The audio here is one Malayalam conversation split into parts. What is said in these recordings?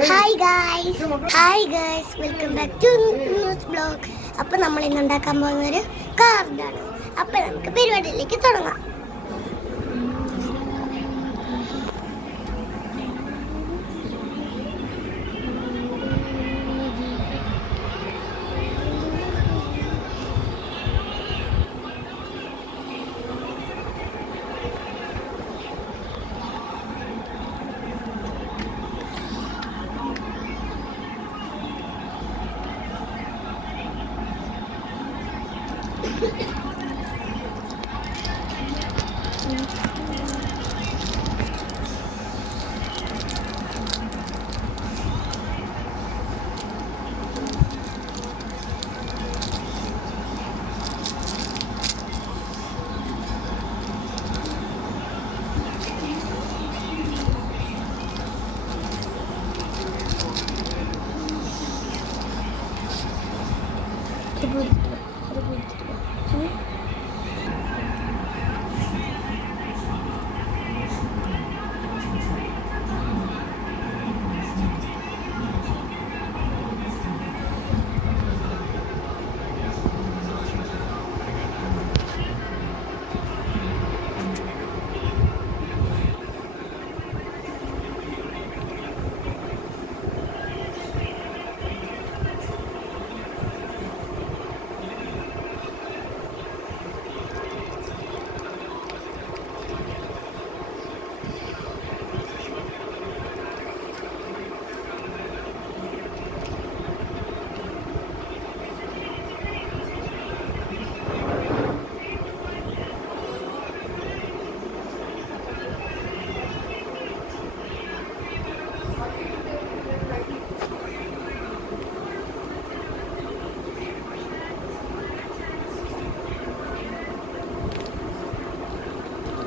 Hi guys welcome back to news blog. അപ്പോൾ നമ്മൾ ഇന്ന് ഉണ്ടാക്കാൻ പോകുന്ന ഒരു കാർഡാണ്. അപ്പോൾ നമുക്ക് പരിപാടിയിലേക്ക് തുടങ്ങാം.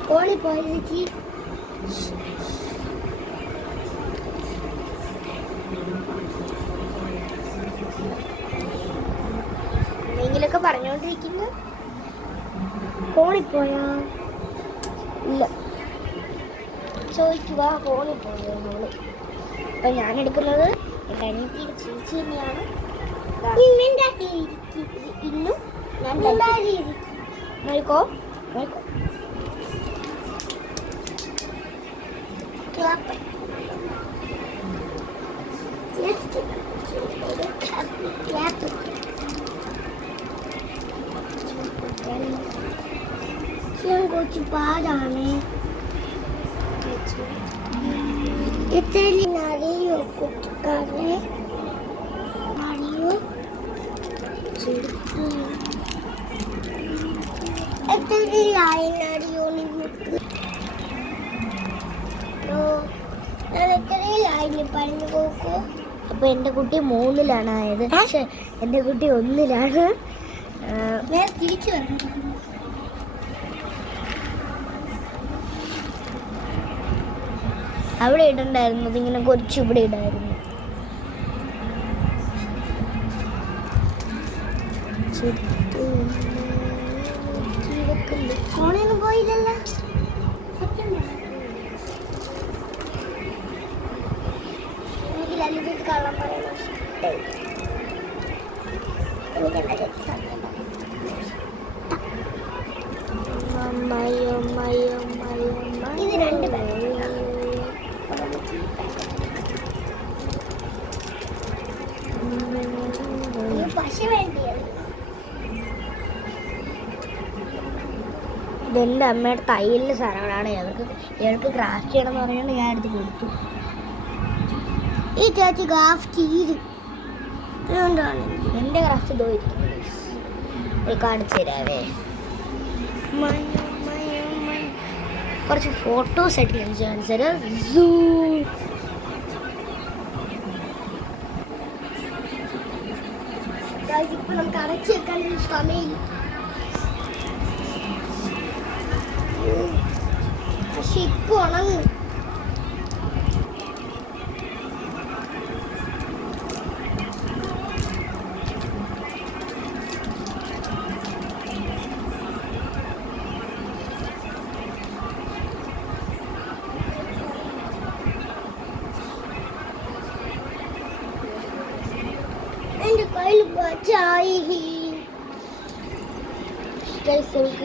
കോളി പോയി ചേച്ചി. എന്തെങ്കിലൊക്കെ പറഞ്ഞോണ്ടിരിക്കുന്നു. കോണിപ്പോയാ ഇല്ല ചോദിക്കുക. കോണിപ്പോയോ നമ്മള്. അപ്പൊ ഞാൻ എടുക്കുന്നത് എൻ്റെ അനിയത്തിയുടെ ചേച്ചി തന്നെയാണ്. ഇന്നും ഞാൻ നോക്കോ നോക്കോ clap. Let's do clap. Yang kuci padane. Itali Mario kutkare. Mario. Itali Mario ni mukku. അപ്പൊ എൻ്റെ കുട്ടി 3-ലാണ് ആയത്. പക്ഷെ എൻ്റെ കുട്ടി 1-ലാണ്. തിരിച്ചു വരണം. അവിടെ ഇടണ്ടായിരുന്നു, അതിങ്ങനെ കുറച്ചിവിടെ ഇടായിരുന്നു. ഫോണിന്ന് പോയില്ലല്ലോ. കള്ളം പറയണ ഇത് 2 പശ വേണ്ടിയത്. ഇതെൻ്റെ അമ്മയുടെ തയ്യലിൻ്റെ സാധനങ്ങളാണ്. ഇവർക്ക് ക്രാഫ്റ്റ് ചെയ്യണം എന്ന് പറഞ്ഞുകൊണ്ട് ഞാൻ എടുത്ത് കൊടുത്തു. ഈ ചേച്ചി ക്രാഫ്റ്റ് ചെയ്ത് അതുകൊണ്ടാണ് എൻ്റെ ക്രാഫ്റ്റ് പോയിരിക്കുന്നത്. കാണിച്ചു തരാവേ. കുറച്ച് ഫോട്ടോസ് ആയിട്ട് ഞാൻ കാണിച്ചു തരാം. ഇപ്പൊ നമുക്ക് അടച്ചു വെക്കാൻ സമയം. പക്ഷെ ഇപ്പൊ ഉണങ്ങും. ഇവർക്ക്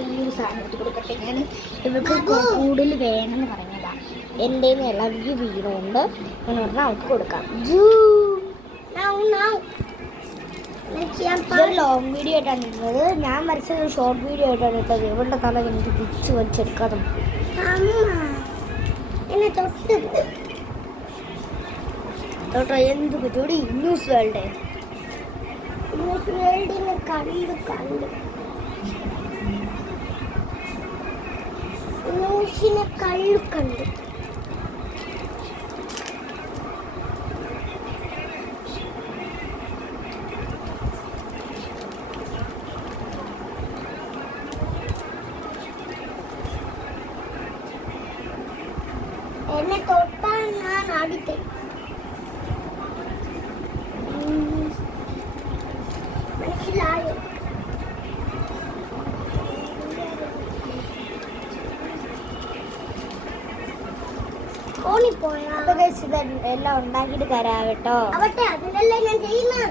ഈ ഒരു സാധനം എടുത്ത് കൊടുക്കട്ടെ. ഞാൻ ഇവർക്ക് കൂടുതൽ വേണമെന്ന് പറഞ്ഞതാ. എൻ്റെ ഇളകി വീണുകൊണ്ട് ഞാൻ പറഞ്ഞാൽ അവൾക്ക് കൊടുക്കാം. ഇതൊരു ലോങ് വീഡിയോ ആയിട്ടാണ് ഇട്ടത്. ഞാൻ വരച്ചത് ഒരു ഷോർട്ട് വീഡിയോ ആയിട്ടാണ് ഇട്ടത്. ഇവളുടെ തല എനിക്ക് തിരിച്ച് വലിച്ചെടുക്കാതെ എന്നെ തൊട്ടോ എന്ത് പറ്റൂടി. ന്യൂസ് വേൾഡിനെ കണ്ടു. എന്നെ തൊട്ടാൽ ഞാൻ ആടിത്തെ. മനസ്സിലായോ? എല്ലാം ഉണ്ടാക്കിയിട്ട് തരാം കേട്ടോ. അവട്ടെ, അതിനല്ലേ ഞാൻ ചെയ്യുന്നത്.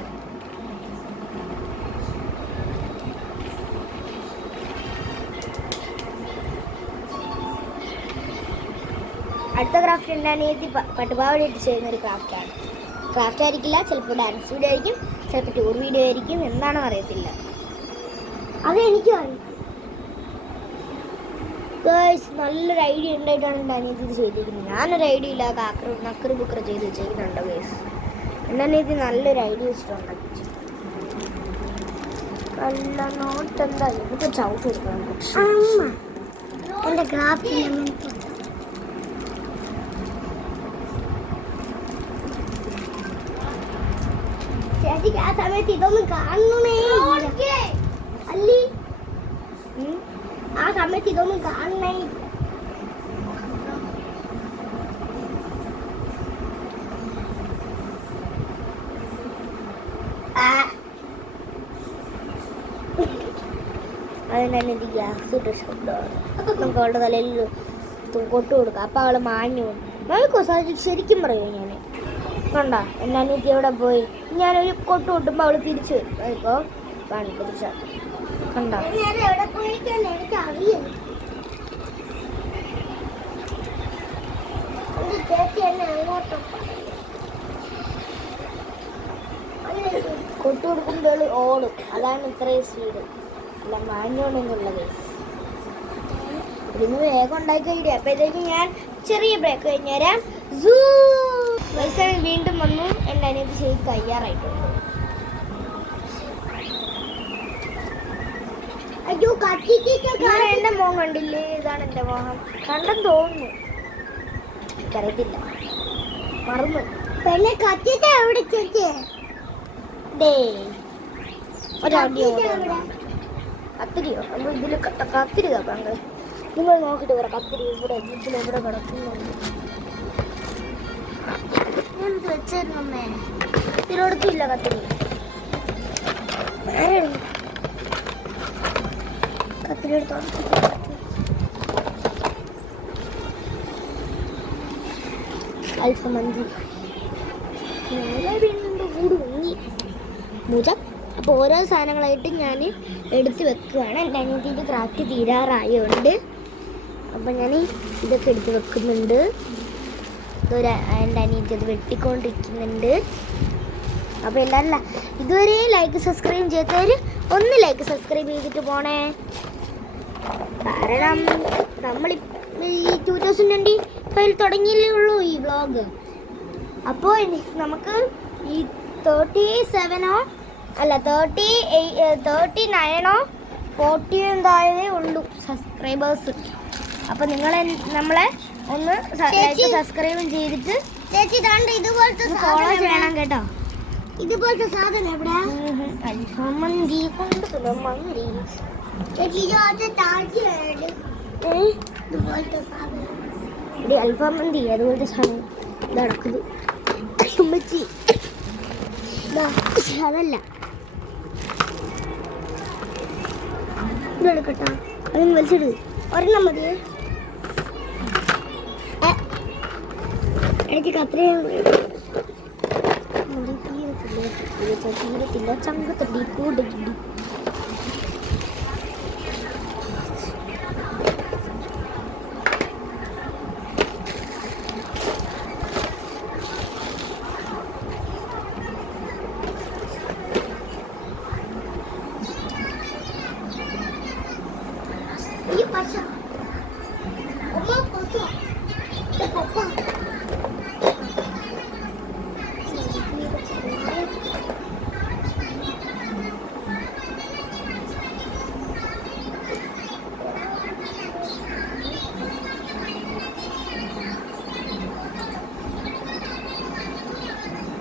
അടുത്ത ക്രാഫ്റ്റ് ഉണ്ടാക്കി പട്ടുപാവടിയിട്ട് ചെയ്യുന്നൊരു ക്രാഫ്റ്റാണ്. ക്രാഫ്റ്റ് ആയിരിക്കില്ല, ചിലപ്പോൾ ഡാൻസ് വീഡിയോ ആയിരിക്കും, ചിലപ്പോൾ ടൂർ വീഡിയോ ആയിരിക്കും, എന്താണെന്ന് അറിയത്തില്ല. അതെനിക്കും അറിയാം. നല്ലൊരു ഐഡിയ ഉണ്ടായിട്ടാണ് എൻ്റെ അനിയത്തി ഇത് ചെയ്തിരിക്കുന്നത്. ഞാനൊരു ഐഡിയ ഇല്ല, നക്കറ് ബുക്കറ് ചെയ്ത് ചെയ്യുന്നുണ്ട് ഗൈസ്. എൻ്റെ അനിയത്തി നല്ലൊരു ഐഡിയ വെച്ചിട്ടുണ്ടാക്കി. നല്ല നോട്ട് എന്താ ഇതൊക്കെ ചവിട്ട് കൊടുക്കണം. എൻ്റെ ക്രാഫ്റ്റ് ചേച്ചിക്ക് ആ സമയത്ത് ഇതൊന്നും കാണണേ അല്ലേ? ആ സമയത്ത് ഇതൊന്നും കാണണേ. അതിനാണ് ഇത് ഗ്യാസ് ഇട്ട ശബ്ദമാണ്. നമുക്ക് അവളുടെ തലയിൽ കൊട്ടു കൊടുക്കാം. അപ്പം അവൾ മാഞ്ഞു പോകും. ശരിക്കും പറയുമോ ഞാൻ കണ്ട എൻ്റെ അനിയത്തി എവിടെ പോയി? ഞാനൊരു കൊട്ടു കൊട്ടുമ്പോൾ അവൾ തിരിച്ചു വരും. ഇപ്പോൾ തിരിച്ച കണ്ട കൊട്ടു കൊടുക്കുമ്പോൾ ഓടും. അതാണ് ഇത്രയും സ്പീഡ്. അല്ല മാഞ്ഞോണ്ടെന്നുള്ള കേസ്. ഇതിന് വേഗം ഉണ്ടാക്കി കഴിയും. അപ്പോഴത്തേക്കും ഞാൻ ചെറിയ ബ്രേക്ക് കഴിഞ്ഞുതരാം. വീണ്ടും വന്നു. എൻ്റെ അനിയത്തി ചെയ്ത് തയ്യാറായിട്ടുണ്ട്. എൻ്റെ മോഹം കണ്ടില്ലേ? ഇതാണ് എൻ്റെ മോഹം. കണ്ടെന്ന് തോന്നുന്നു, എനിക്കറിയത്തില്ല, മറന്നു. പിന്നെ കത്തിരിയോ? അപ്പൊ ഇതിൽ കത്തിരി തപ്പാങ്ക. നിങ്ങൾ നോക്കിട്ട് പറ. കത്തിരി ഇവിടെ ഇതിലെവിടെ കിടക്കുന്നുണ്ട്. എന്ത് വെച്ചായിരുന്നേ? ഇതിലൊടുക്കില്ല കത്തിരി. കത്തിരി എടുത്തോ. അൽഫമന്തി കൂടി മുങ്ങി മുജ. അപ്പോൾ ഓരോ സാധനങ്ങളായിട്ട് ഞാൻ എടുത്ത് വെക്കുകയാണ്. എൻ്റെ അനിയത്തിൻ്റെ ക്രാഫ്റ്റ് തീരാറായതുകൊണ്ട് അപ്പം ഞാൻ ഇതൊക്കെ എടുത്ത് വെക്കുന്നുണ്ട്. എൻ്റെ അനിയത്തി അത് വെട്ടിക്കൊണ്ടിരിക്കുന്നുണ്ട്. അപ്പോൾ എല്ലാവരും ഇതുവരെ ലൈക്ക് സബ്സ്ക്രൈബ് ചെയ്യാത്തവർ ഒന്ന് ലൈക്ക് സബ്സ്ക്രൈബ് ചെയ്തിട്ട് പോണേ. കാരണം നമ്മൾ ഈ 2025 തുടങ്ങിയല്ലേ ഉള്ളൂ ഈ വ്ളോഗ്. അപ്പോൾ നമുക്ക് ഈ 37 അല്ല 39 40 എന്തായതേ ഉള്ളൂ സബ്സ്ക്രൈബേഴ്സ്. അപ്പോൾ നിങ്ങൾ നമ്മളെ ഒന്ന് സബ്സ്ക്രൈബും ചെയ്തിട്ട് ഇതുപോലത്തെ ഫോളോ ചെയ്യണം കേട്ടോ. ഇതുപോലത്തെ സാധനം എവിടെ? അൽഫാമന്തി കൊണ്ടുവന്ന മന്തി. ഇതുപോലത്തെ സാധനം ഇവിടെ അൽഫാമന്തി അതുപോലത്തെ സാധനം നടക്കുന്നത്. അതല്ല ഇതെടുക്കട്ടോ. അതിന് വലിച്ചിട്. ഒരെണ്ണം മതി. എനിക്ക് കത്രയും തീരത്തില്ല ചങ്കത്തണ്ടി കൂടണ്ടി. ഈ പശ അമ്മ പശ പപ്പ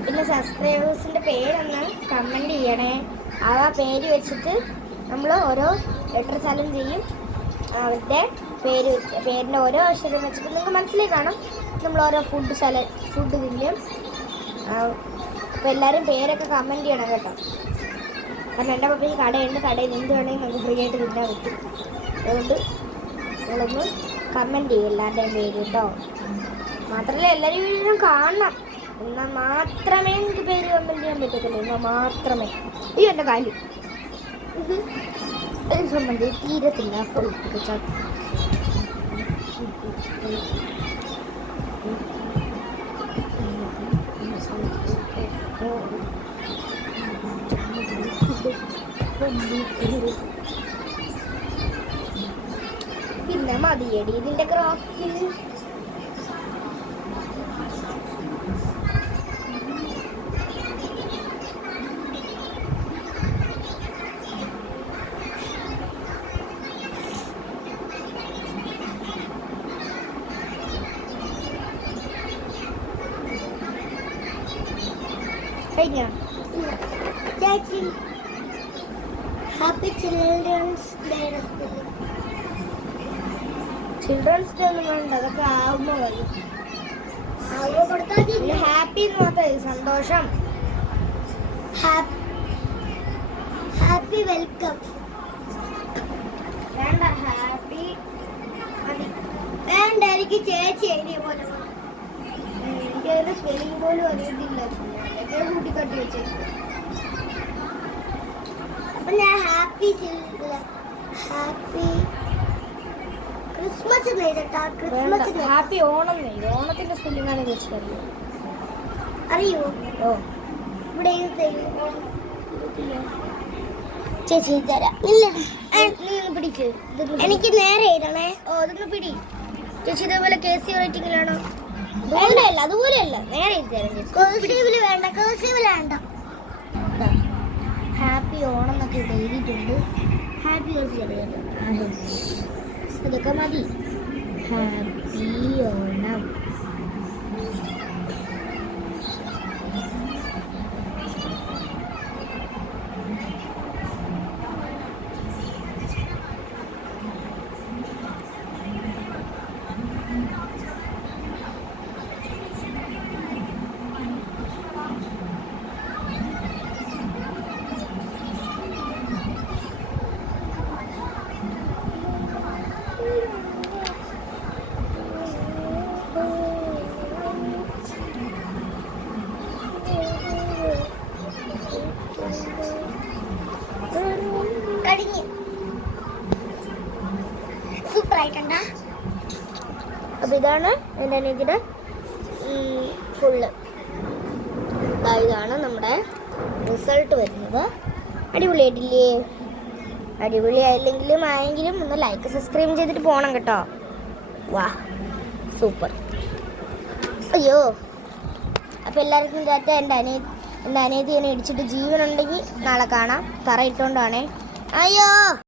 പിന്നെ സബ്സ്ക്രൈബേഴ്സിൻ്റെ പേരൊന്ന് കമൻറ്റ് ചെയ്യണേ. ആ പേര് വെച്ചിട്ട് നമ്മൾ ഓരോ ലെറ്റർ ചലഞ്ച് ചെയ്യും. അവരുടെ പേരിൻ്റെ ഓരോ അക്ഷരം വെച്ചിട്ട് നിങ്ങൾക്ക് മനസ്സിലായി കാണും. നമ്മൾ ഓരോ ഫുഡ് തിന്നും. അപ്പോൾ എല്ലാവരും പേരൊക്കെ കമൻറ്റ് ചെയ്യണം കേട്ടോ. കാരണം എൻ്റെ പപ്പയ്ക്ക് കടയുണ്ട്. കടയിൽ എന്ത് വേണമെങ്കിൽ നമുക്ക് ഫ്രീ ആയിട്ട് തിന്നാൻ പറ്റും. അതുകൊണ്ട് നിങ്ങളൊന്ന് കമൻറ്റ് ചെയ്യും എല്ലാവരുടെയും പേര് കേട്ടോ. മാത്രമല്ല എല്ലാവരും വീഡിയോ കാണണം. എന്നാൽ മാത്രമേ എനിക്ക് പേര് കമൻറ്റ് ചെയ്യാൻ പറ്റത്തുള്ളൂ. എന്നാൽ മാത്രമേ. ഈ എൻ്റെ കാല് ഇത് സംബന്ധിച്ച് തീരത്തില്ല. പിന്നെ മതിയടി ഇതിൻ്റെ ക്രാഫ്റ്റ്. കഴിഞ്ഞ ചേച്ചി happy children's day. Children's day ഒന്നും വേണ്ട, അതൊക്കെ ആവുമ്പോൾ മതി. ഹാപ്പി എന്ന് മാത്രമേ സന്തോഷം. ഹാപ്പി വെൽക്കം വേണ്ട. ഹാപ്പി മതി. വേണ്ട, എനിക്ക് ചേച്ചി എഴുതിയ പോലെ. എനിക്കതിൻ്റെ സ്പെല്ലിംഗ് പോലും അറിയത്തില്ല. കൂട്ടിക്കട്ടി വെച്ചേ. അപ്പൊ ഞാൻ happy Christmas Christmas happy Onam. ഓണത്തിന്റെ സ്പെല്ലിംഗ് ആണ് വെച്ചത്. അറിയോ? ഓ, ഇവിടെ ചേച്ചി തരാം. ഇല്ല, നീ ഒന്ന് പിടിക്ക്. എനിക്ക് നേരെ എഴുതണേ. ഓ, അതൊന്ന് പിടി ചേച്ചി. ഇതേപോലെ KC റൈറ്റിംഗിലാണോ? അതുപോലെയല്ല, അതുപോലെയല്ല. നേരെ വേണ്ട. ഹാപ്പി ഓണം എന്നൊക്കെ എഴുതിയിട്ടുണ്ട്. ഹാപ്പി അതൊക്കെ മതി. ഹാപ്പി ഓണം. സൂപ്പറായിട്ടുണ്ട. അപ്പം ഇതാണ് എൻ്റെ അനിയത്തിയുടെ ഫുള്ള്. ഇതാണ് നമ്മുടെ റിസൾട്ട് വരുന്നത്. അടിപൊളിയായിട്ടില്ലേ? അടിപൊളിയായില്ലെങ്കിലും ആയെങ്കിലും ഒന്ന് ലൈക്ക് സബ്സ്ക്രൈബ് ചെയ്തിട്ട് പോകണം കേട്ടോ. വാ, സൂപ്പർ. അയ്യോ, അപ്പോൾ എല്ലാവർക്കും കേട്ട എൻ്റെ അനിയത്തി എന്നെ ഇടിച്ചിട്ട് ജീവനുണ്ടെങ്കിൽ നാളെ കാണാം. തറ ഇട്ടുകൊണ്ടാണേ. അയ്യോ.